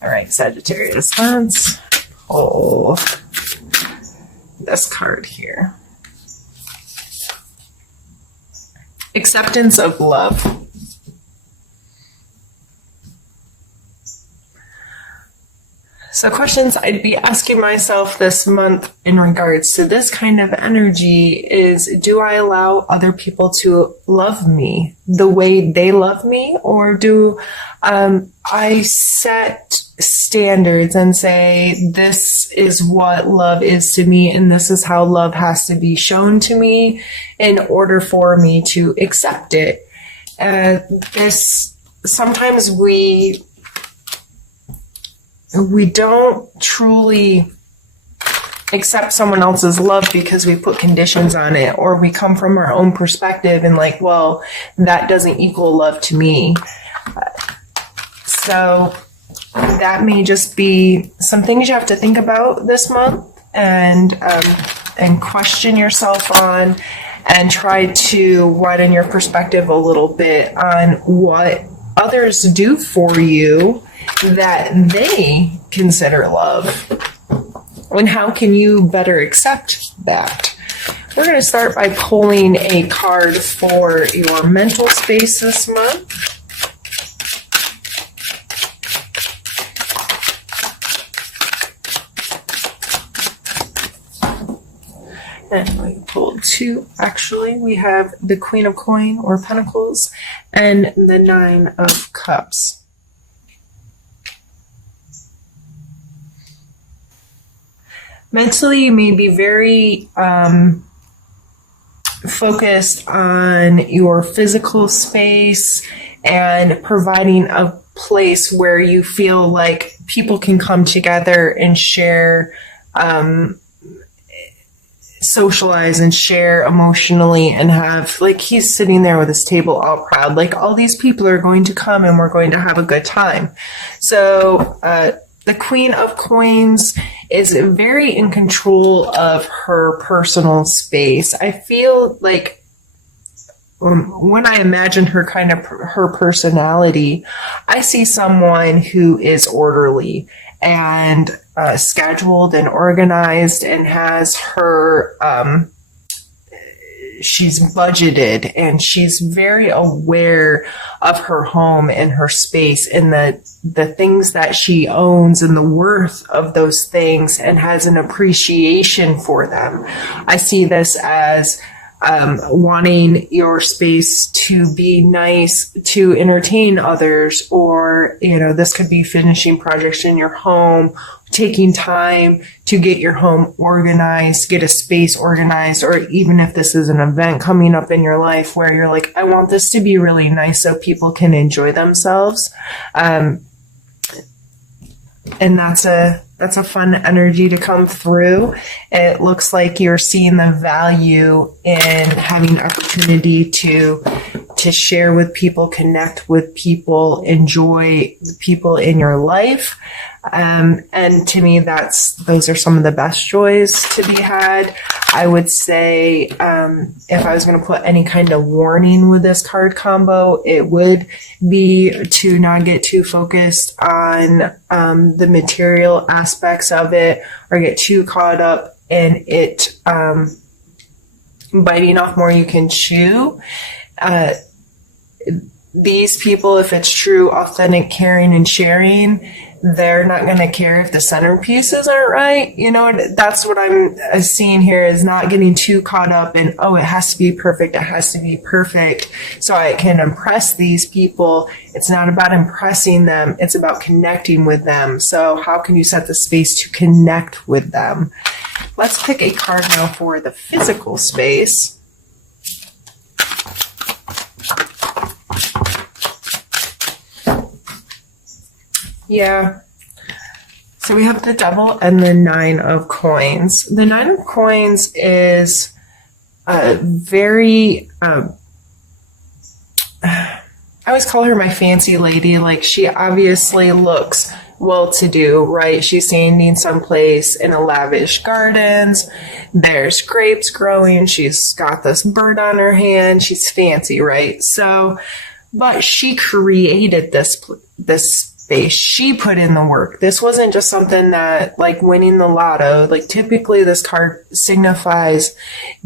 All right, Sagittarius, let's pull this card here. Acceptance of love. So questions I'd be asking myself this month in regards to this kind of energy is, do I allow other people to love me the way they love me? Or do I set standards and say, this is what love is to me and this is how love has to be shown to me in order for me to accept it? Sometimes we don't truly accept someone else's love because we put conditions on it, or we come from our own perspective and like, well, that doesn't equal love to me. So that may just be some things you have to think about this month and question yourself on, and try to widen your perspective a little bit on what others do for you that they consider love, and how can you better accept that. We're going to start by pulling a card for your mental space this month. And we pulled two. Actually, we have the Queen of Coin or Pentacles and the Nine of Cups. Mentally, you may be very focused on your physical space and providing a place where you feel like people can come together and share, socialize and share emotionally, and have, like, he's sitting there with his table all proud, like all these people are going to come and we're going to have a good time. So the Queen of Coins is very in control of her personal space. I feel like when I imagine her her personality, I see someone who is orderly and scheduled and organized and has her, she's budgeted and she's very aware of her home and her space and the things that she owns and the worth of those things, and has an appreciation for them. I see this as wanting your space to be nice, to entertain others, or, this could be finishing projects in your home, taking time to get your home organized, get a space organized, or even if this is an event coming up in your life where you're like, I want this to be really nice so people can enjoy themselves. And that's a fun energy to come through. It looks like you're seeing the value in having opportunity to share with people, connect with people, enjoy the people in your life. And to me, those are some of the best joys to be had. I would say, if I was going to put any kind of warning with this card combo, it would be to not get too focused on the material aspects of it, or get too caught up in it biting off more you can chew. These people, if it's true, authentic, caring, and sharing, they're not going to care if the centerpieces aren't right. That's what I'm seeing here, is not getting too caught up in, oh, it has to be perfect. It has to be perfect so I can impress these people. It's not about impressing them. It's about connecting with them. So how can you set the space to connect with them? Let's pick a card now for the physical space. Yeah. So we have the Devil and the Nine of Coins. The Nine of Coins is very, I always call her my fancy lady. Like, she obviously looks well-to-do, right? She's standing someplace in a lavish gardens. There's grapes growing. She's got this bird on her hand. She's fancy, right? So, but she created this space. She put in the work. This wasn't just something that, like winning the lotto. Like typically this card signifies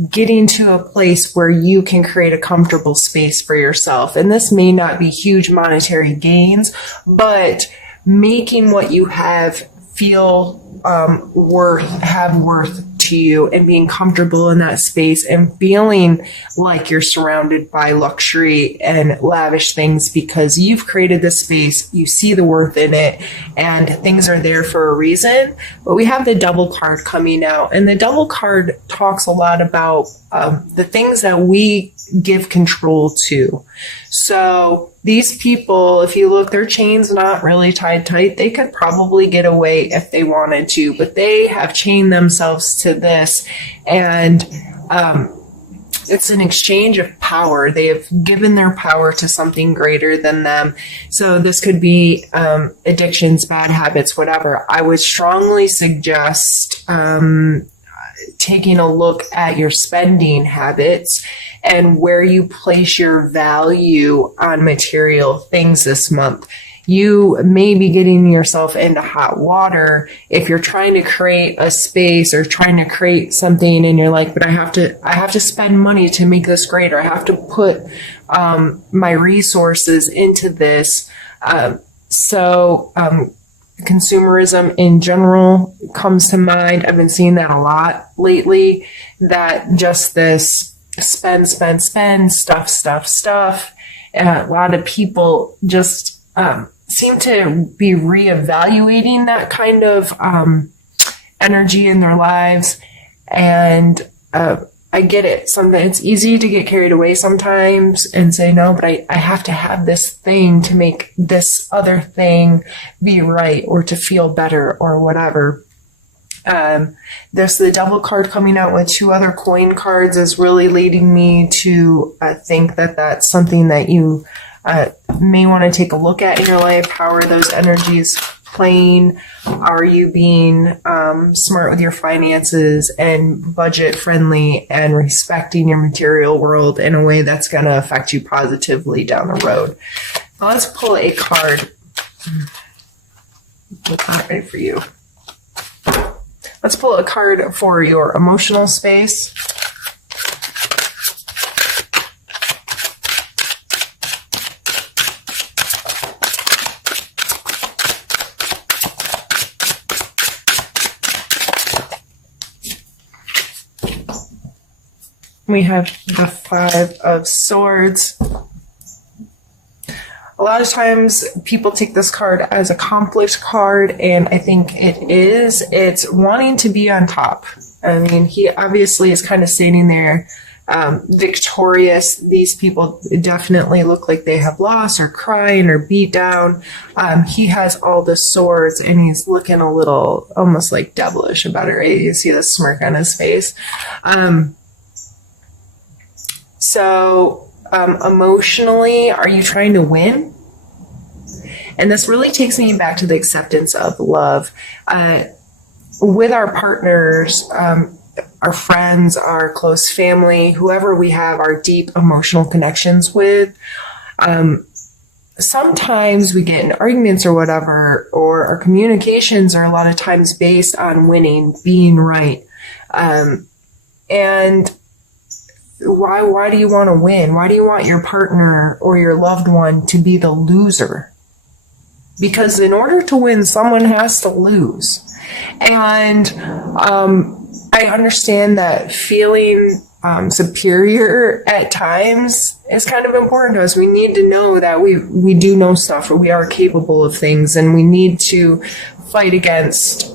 getting to a place where you can create a comfortable space for yourself. And this may not be huge monetary gains, but making what you have feel have worth to you, and being comfortable in that space and feeling like you're surrounded by luxury and lavish things because you've created this space, you see the worth in it, and things are there for a reason. But we have the Devil card coming out, and the Devil card talks a lot about the things that we give control to. So these people, if you look, their chain's not really tied tight. They could probably get away if they wanted to, but they have chained themselves to this, and it's an exchange of power. They have given their power to something greater than them. So this could be addictions, bad habits, whatever. I would strongly suggest taking a look at your spending habits and where you place your value on material things this month. You may be getting yourself into hot water if you're trying to create a space or trying to create something and you're like, but I have to spend money to make this great, or I have to put my resources into this. Consumerism in general comes to mind. I've been seeing that a lot lately, that just this spend, stuff. And a lot of people just seem to be reevaluating that kind of energy in their lives. And I get it. Sometimes it's easy to get carried away sometimes and say, no, but I have to have this thing to make this other thing be right or to feel better or whatever. There's the Devil card coming out with 2 other coin cards is really leading me to think that that's something that you may want to take a look at in your life. How are those energies playing? Are you being smart with your finances and budget friendly and respecting your material world in a way that's going to affect you positively down the road? Now let's pull a card. Looking ready for you. Let's pull a card for your emotional space. We have the 5 of Swords. A lot of times people take this card as accomplished card, and I think it is. It's wanting to be on top. I mean, he obviously is kind of standing there victorious. These people definitely look like they have lost or crying or beat down. He has all the swords and he's looking a little almost like devilish about it, right? You see the smirk on his face. Emotionally, are you trying to win? And this really takes me back to the acceptance of love. With our partners, our friends, our close family, whoever we have our deep emotional connections with, sometimes we get in arguments or whatever, or our communications are a lot of times based on winning, being right. And why do you want to win? Why do you want your partner or your loved one to be the loser? Because in order to win, someone has to lose. And I understand that feeling superior at times is kind of important to us. We need to know that we do know stuff, or we are capable of things, and we need to fight against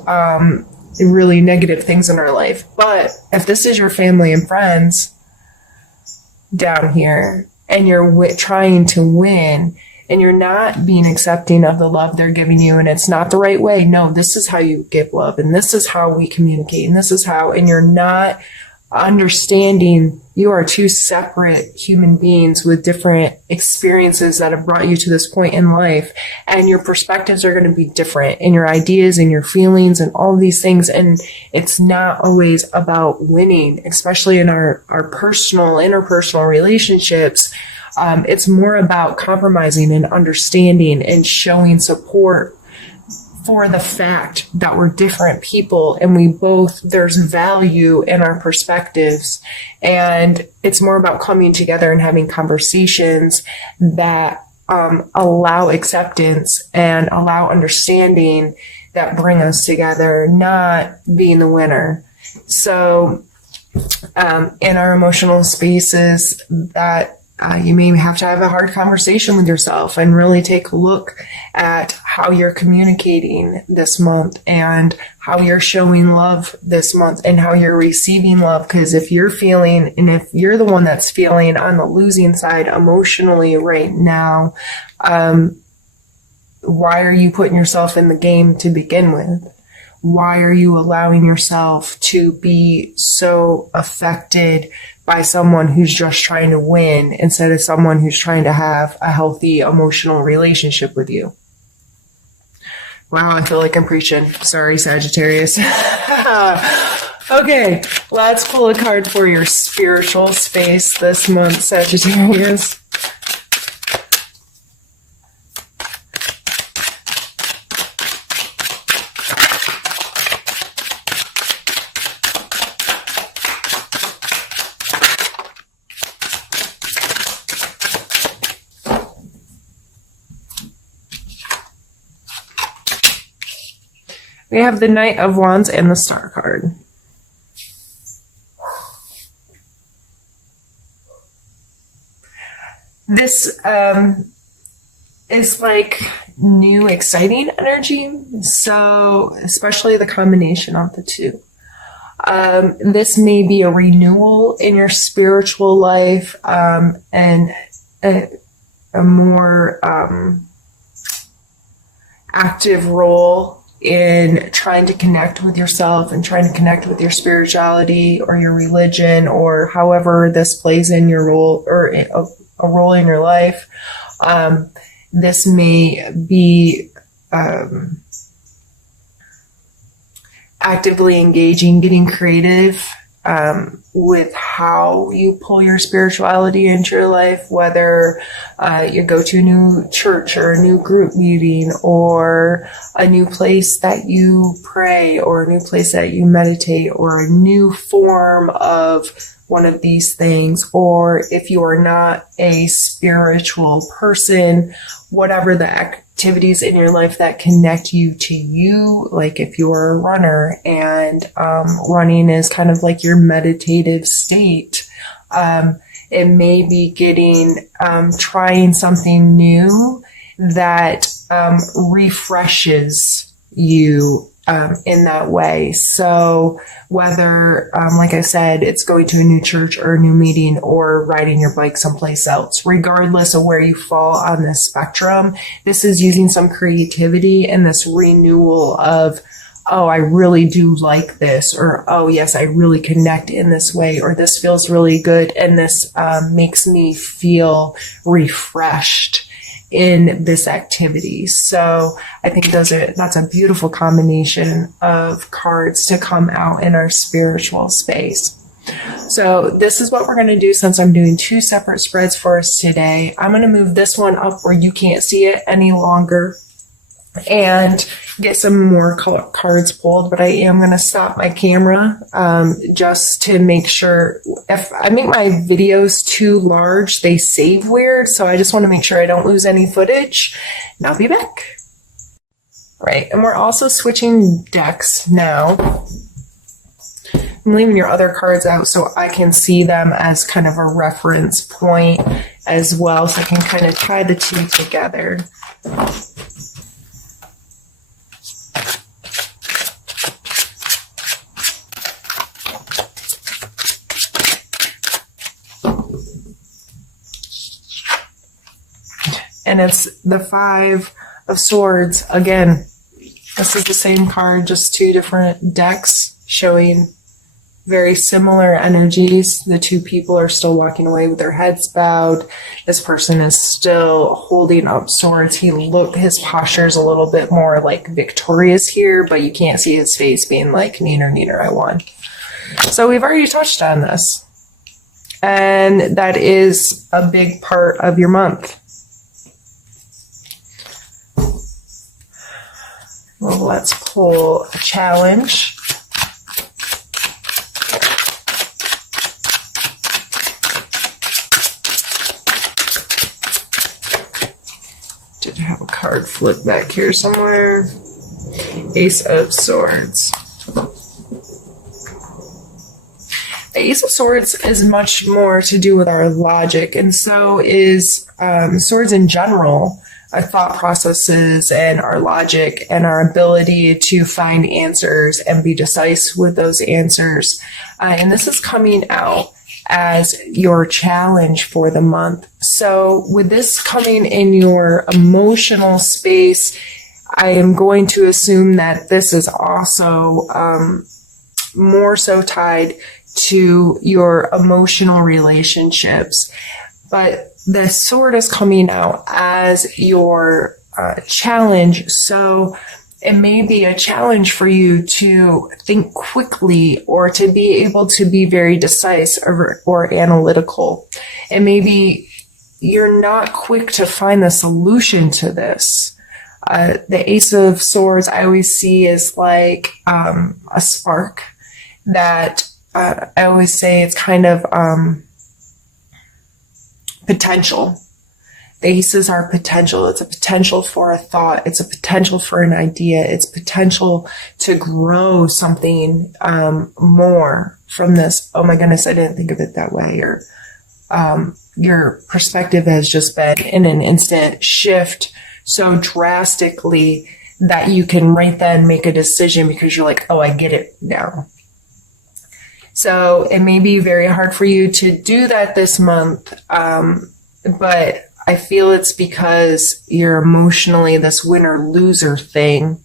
really negative things in our life. But if this is your family and friends down here, and you're trying to win, and you're not being accepting of the love they're giving you, and it's not the right way. No, this is how you give love, and this is how we communicate, and this is how, and you're not understanding you are 2 separate human beings with different experiences that have brought you to this point in life, and your perspectives are going to be different, and your ideas and your feelings and all these things. And it's not always about winning, especially in our personal, interpersonal relationships. It's more about compromising and understanding and showing support for the fact that we're different people and there's value in our perspectives. And it's more about coming together and having conversations that allow acceptance and allow understanding, that bring us together, not being the winner. So in our emotional spaces, that you may have to have a hard conversation with yourself and really take a look at how you're communicating this month and how you're showing love this month and how you're receiving love. Because if you're the one that's feeling on the losing side emotionally right now, why are you putting yourself in the game to begin with? Why are you allowing yourself to be so affected by someone who's just trying to win instead of someone who's trying to have a healthy emotional relationship with you? Wow, I feel like I'm preaching. Sorry, Sagittarius. Okay, let's pull a card for your spiritual space this month, Sagittarius. We have the Knight of Wands and the Star card. This is like new, exciting energy. So, especially the combination of the two. This may be a renewal in your spiritual life, and a more active role in trying to connect with yourself and trying to connect with your spirituality or your religion, or however this plays in your role, or a role in your life. This may be actively engaging, getting creative with how you pull your spirituality into your life, whether you go to a new church or a new group meeting or a new place that you pray or a new place that you meditate or a new form of one of these things. Or if you are not a spiritual person, whatever the activities in your life that connect you to you, like if you're a runner and running is kind of like your meditative state, it may be trying something new that refreshes you in that way. So whether, like I said, it's going to a new church or a new meeting or riding your bike someplace else, regardless of where you fall on this spectrum, this is using some creativity and this renewal of, oh, I really do like this, or, oh, yes, I really connect in this way, or this feels really good, and this makes me feel refreshed in this activity. So I think that's a beautiful combination of cards to come out in our spiritual space. So this is what we're going to do since I'm doing two separate spreads for us today. I'm going to move this one up where you can't see it any longer and get some more cards pulled, but I am going to stop my camera just to make sure. If I make my videos too large, they save weird, so I just want to make sure I don't lose any footage, and I'll be back. Right, and we're also switching decks now. I'm leaving your other cards out so I can see them as kind of a reference point as well, so I can kind of tie the two together. And it's the Five of Swords. Again, this is the same card, just two different decks showing very similar energies. The two people are still walking away with their heads bowed. This person is still holding up swords. His posture is a little bit more like victorious here, but you can't see his face being like, neener, neener, I won. So we've already touched on this. And that is a big part of your month. Well, let's pull a challenge. Did have a card flip back here somewhere. Ace of Swords. The Ace of Swords is much more to do with our logic, and so is swords in general. Our thought processes and our logic and our ability to find answers and be decisive with those answers. And this is coming out as your challenge for the month. So with this coming in your emotional space, I am going to assume that this is also more so tied to your emotional relationships. But the sword is coming out as your challenge. So it may be a challenge for you to think quickly or to be able to be very decisive or analytical. And maybe you're not quick to find the solution to this. The Ace of Swords I always see is like a spark that I always say it's kind of potential. The aces are potential. It's a potential for a thought. It's a potential for an idea. It's potential to grow something more from this. Oh my goodness, I didn't think of it that way. Or your perspective has just been in an instant shift so drastically that you can right then make a decision because you're like, oh, I get it now. So it may be very hard for you to do that this month, but I feel it's because you're emotionally this winner-loser thing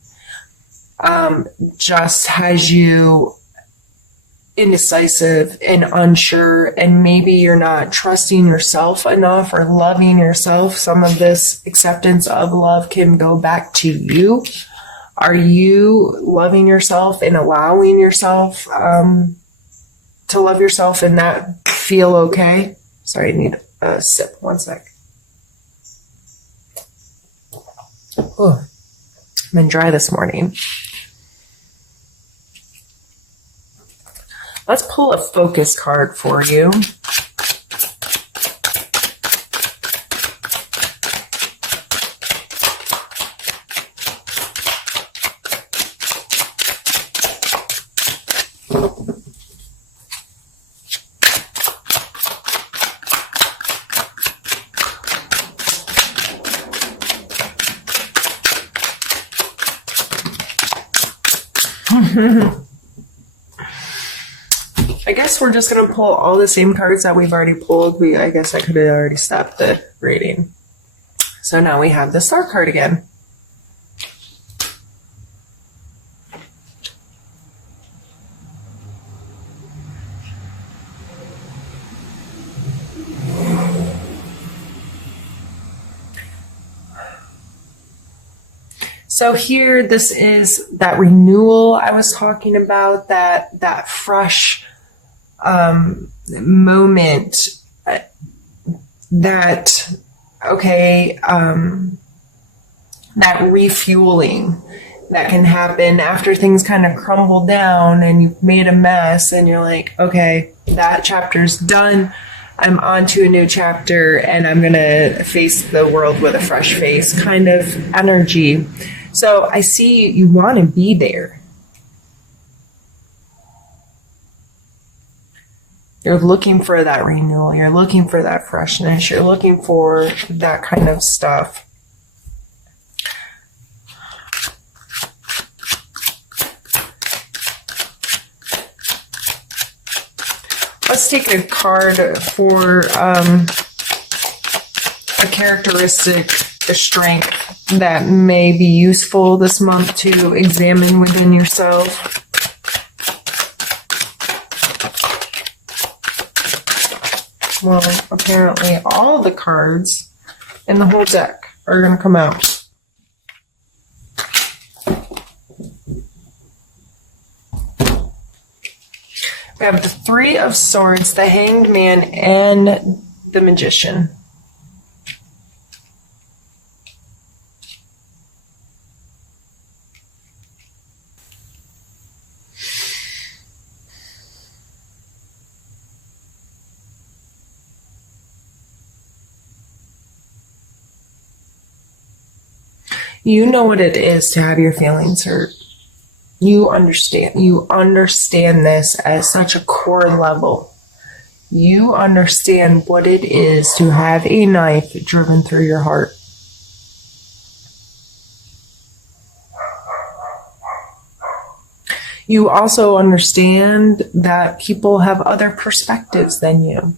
just has you indecisive and unsure, and maybe you're not trusting yourself enough or loving yourself. Some of this acceptance of love can go back to you. Are you loving yourself and allowing yourself to love yourself and that feel okay? Sorry, I need a sip. One sec. Oh, I've been dry this morning. Let's pull a focus card for you. I guess we're just going to pull all the same cards that we've already pulled. I guess I could have already stopped the reading. So now we have the Star card again. So here, this is that renewal I was talking about, that fresh moment, that refueling that can happen after things kind of crumble down and you've made a mess and you're like, okay, that chapter's done. I'm on to a new chapter and I'm going to face the world with a fresh face kind of energy. So I see you want to be there. You're looking for that renewal. You're looking for that freshness. You're looking for that kind of stuff. Let's take a card for a characteristic, a strength that may be useful this month to examine within yourself. Well, apparently all the cards in the whole deck are going to come out. We have the Three of Swords, the Hanged Man, and the Magician. You know what it is to have your feelings hurt. You understand this at such a core level. You understand what it is to have a knife driven through your heart. You also understand that people have other perspectives than you.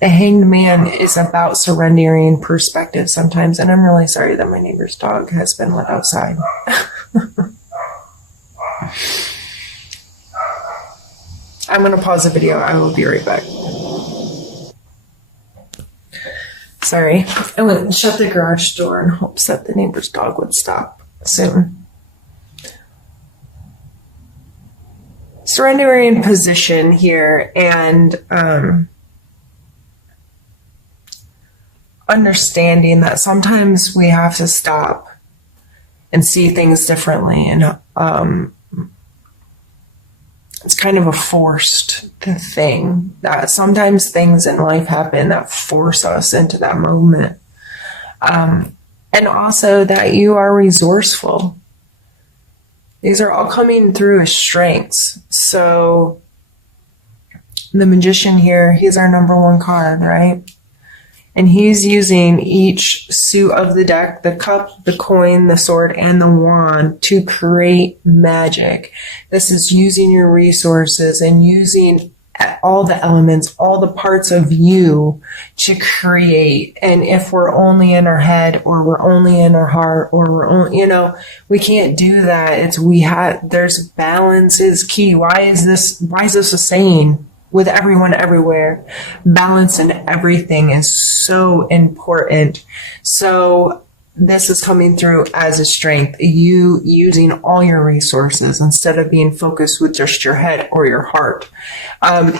The Hanged Man is about surrendering perspective sometimes, and I'm really sorry that my neighbor's dog has been let outside. I'm going to pause the video. I will be right back. Sorry. I went and shut the garage door in hopes that the neighbor's dog would stop soon. Surrendering position here, and understanding that sometimes we have to stop and see things differently, and it's kind of a forced thing that sometimes things in life happen that force us into that moment, and also that you are resourceful. These are all coming through as strengths. So the Magician here, he's our number one card, right? And he's using each suit of the deck, the cup, the coin, the sword, and the wand to create magic. This is using your resources and using all the elements, all the parts of you to create. And if we're only in our head, or we're only in our heart, or we're only, we can't do that. There's balance is key. Why is this a saying? With everyone everywhere, balance in everything is so important. So this is coming through as a strength. You using all your resources instead of being focused with just your head or your heart.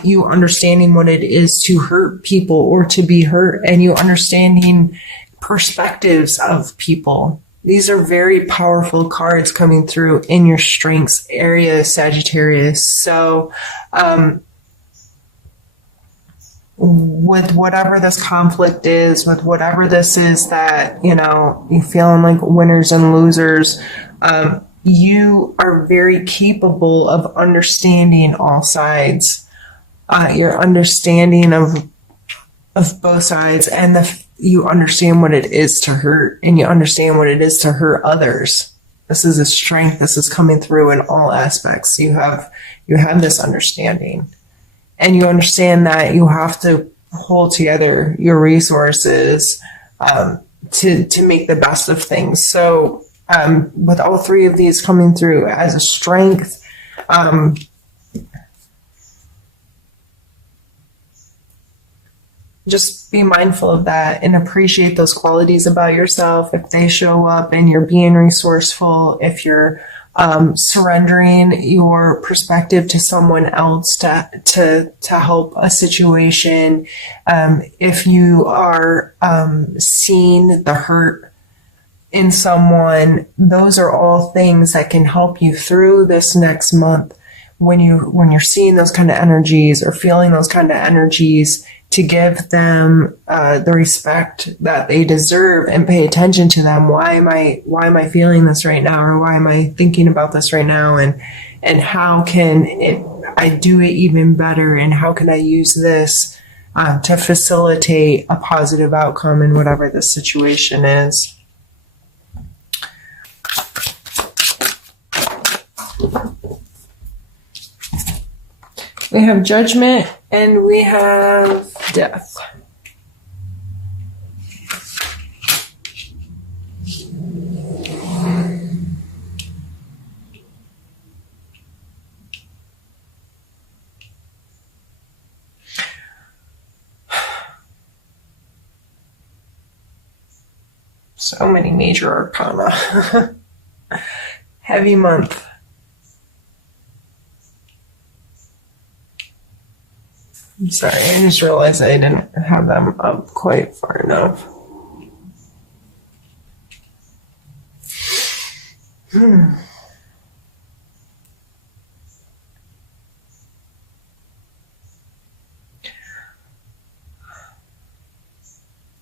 You understanding what it is to hurt people or to be hurt, and you understanding perspectives of people. These are very powerful cards coming through in your strengths area, Sagittarius. So, with whatever this conflict is, with whatever this is that, you feeling like winners and losers, you are very capable of understanding all sides. Your understanding of both sides, and you understand what it is to hurt, and you understand what it is to hurt others. This is a strength. This is coming through in all aspects. You have this understanding. And you understand that you have to hold together your resources to make the best of things. So with all three of these coming through as a strength, just be mindful of that and appreciate those qualities about yourself. If they show up and you're being resourceful, if you're surrendering your perspective to someone else to help a situation, if you are seeing the hurt in someone, those are all things that can help you through this next month. When you're seeing those kind of energies or feeling those kind of energies, to give them the respect that they deserve and pay attention to them. Why am I feeling this right now, or why am I thinking about this right now, and how can I do it even better, and how can I use this to facilitate a positive outcome in whatever the situation is. We have Judgment and we have Death. So many major arcana. Heavy month. I'm sorry, I just realized I didn't have them up quite far enough.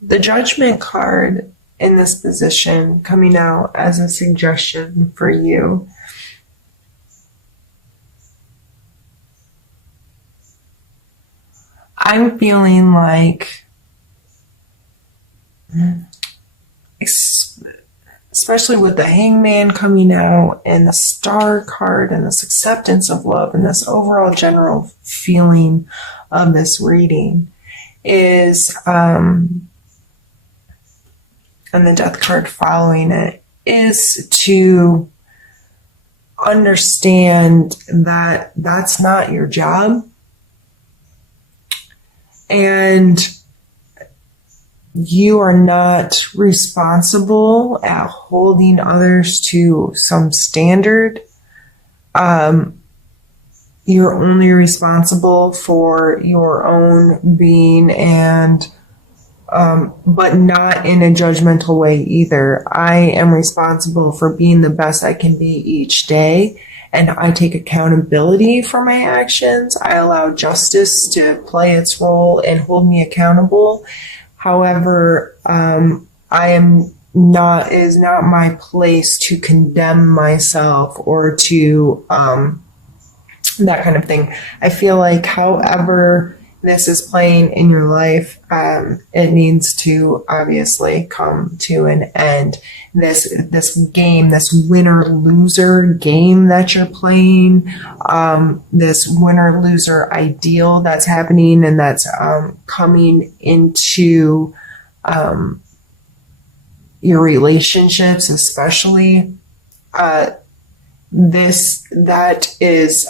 The Judgment card in this position coming out as a suggestion for you. I'm feeling like, especially with the Hangman coming out and the Star card and this acceptance of love and this overall general feeling of this reading is, and the Death card following it, is to understand that that's not your job. And you are not responsible at holding others to some standard. You're only responsible for your own being, and but not in a judgmental way either. I am responsible for being the best I can be each day, and I take accountability for my actions. I allow justice to play its role and hold me accountable. However, I am not, it is not my place to condemn myself or to that kind of thing. I feel like however this is playing in your life, it needs to obviously come to an end. This game, this winner-loser game that you're playing, this winner-loser ideal that's happening and that's coming into your relationships, especially, that is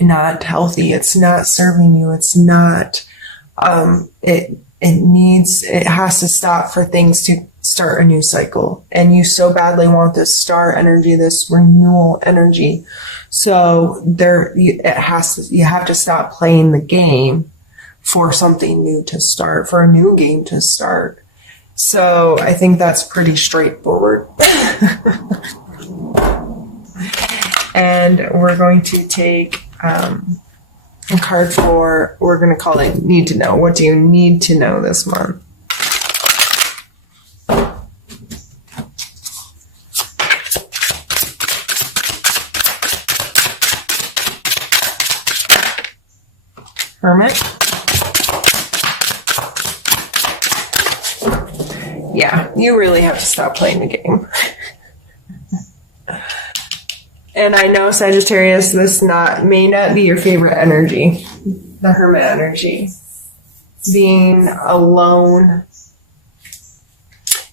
not healthy. It's not serving you. It's not, it has to stop for things to start a new cycle. And you so badly want this star energy, this renewal energy. So you have to stop playing the game for something new to start, for a new game to start. So I think that's pretty straightforward. And we're going to take a card for, we're going to call it Need to Know. What do you need to know this month? Hermit. Yeah, you really have to stop playing the game. And I know, Sagittarius, this may not be your favorite energy, the Hermit energy. Being alone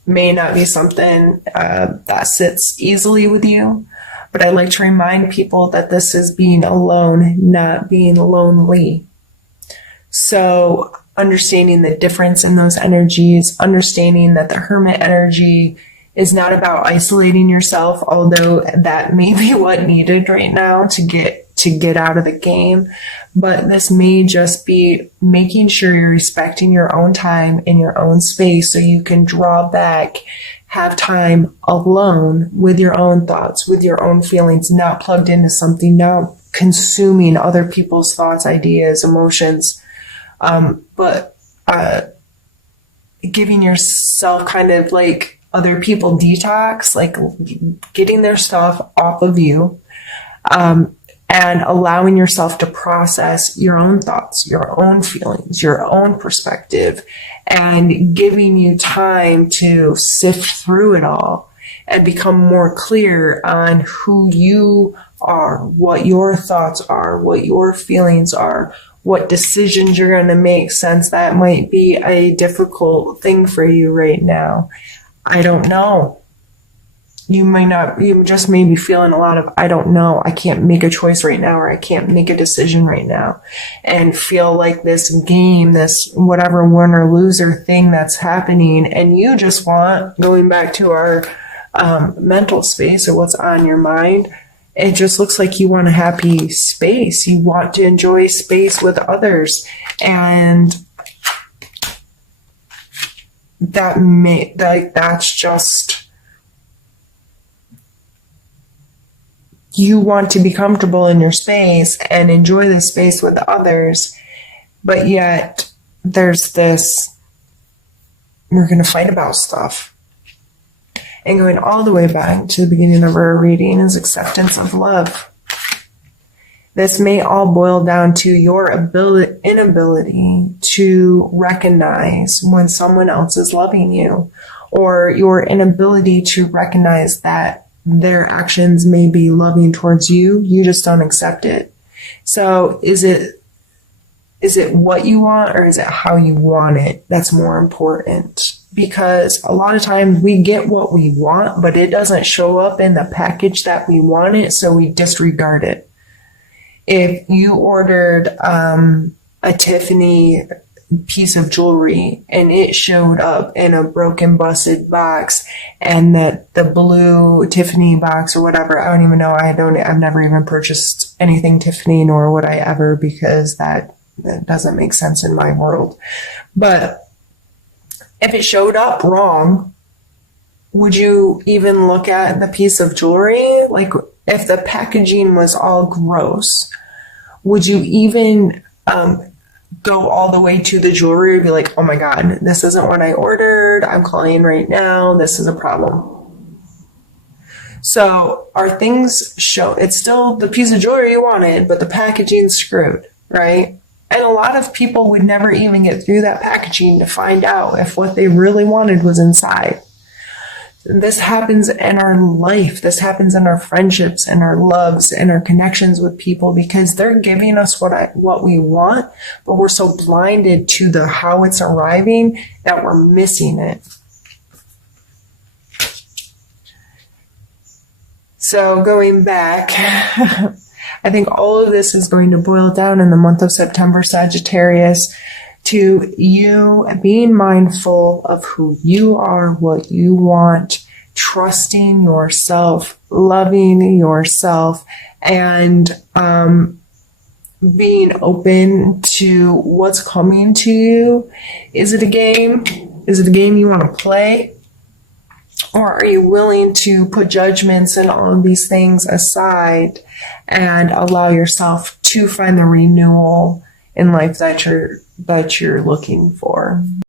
may not be something that sits easily with you, but I like to remind people that this is being alone, not being lonely. So understanding the difference in those energies, understanding that the Hermit energy is not about isolating yourself, although that may be what needed right now to get out of the game. But this may just be making sure you're respecting your own time in your own space so you can draw back, have time alone with your own thoughts, with your own feelings, not plugged into something, not consuming other people's thoughts, ideas, emotions, but giving yourself kind of like other people detox, like getting their stuff off of you, and allowing yourself to process your own thoughts, your own feelings, your own perspective, and giving you time to sift through it all and become more clear on who you are, what your thoughts are, what your feelings are, what decisions you're going to make, since that might be a difficult thing for you right now. I don't know. You just may be feeling a lot of, I don't know, I can't make a choice right now, or I can't make a decision right now, and feel like this game, this whatever winner loser thing that's happening, and you just want, going back to our mental space or what's on your mind, It just looks like you want a happy space. You want to enjoy space with others. And that's just, you want to be comfortable in your space and enjoy the space with others. But yet there's this, you're going to fight about stuff. And going all the way back to the beginning of our reading is acceptance of love. This may all boil down to your inability to recognize when someone else is loving you, or your inability to recognize that their actions may be loving towards you. You just don't accept it. So is it what you want, or is it how you want it that's more important? Because a lot of times we get what we want, but it doesn't show up in the package that we want it, so we disregard it. If you ordered a Tiffany piece of jewelry and it showed up in a broken, busted box, and that the blue Tiffany box or whatever, I don't even know. I've never even purchased anything Tiffany, nor would I ever, because that doesn't make sense in my world. But if it showed up wrong, would you even look at the piece of jewelry? Like, if the packaging was all gross, would you even go all the way to the jewelry and be like, oh my God, this isn't what I ordered. I'm calling right now. This is a problem. So our things show, it's still the piece of jewelry you wanted, but the packaging's screwed, right? And a lot of people would never even get through that packaging to find out if what they really wanted was inside. This happens in our life. This happens in our friendships and our loves and our connections with people, because they're giving us what we want, but we're so blinded to the how it's arriving that we're missing it. So going back, I think all of this is going to boil down in the month of September, Sagittarius, to you being mindful of who you are, what you want, trusting yourself, loving yourself, and being open to what's coming to you. Is it a game? Is it a game you want to play? Or are you willing to put judgments and all of these things aside and allow yourself to find the renewal in life that you're looking for?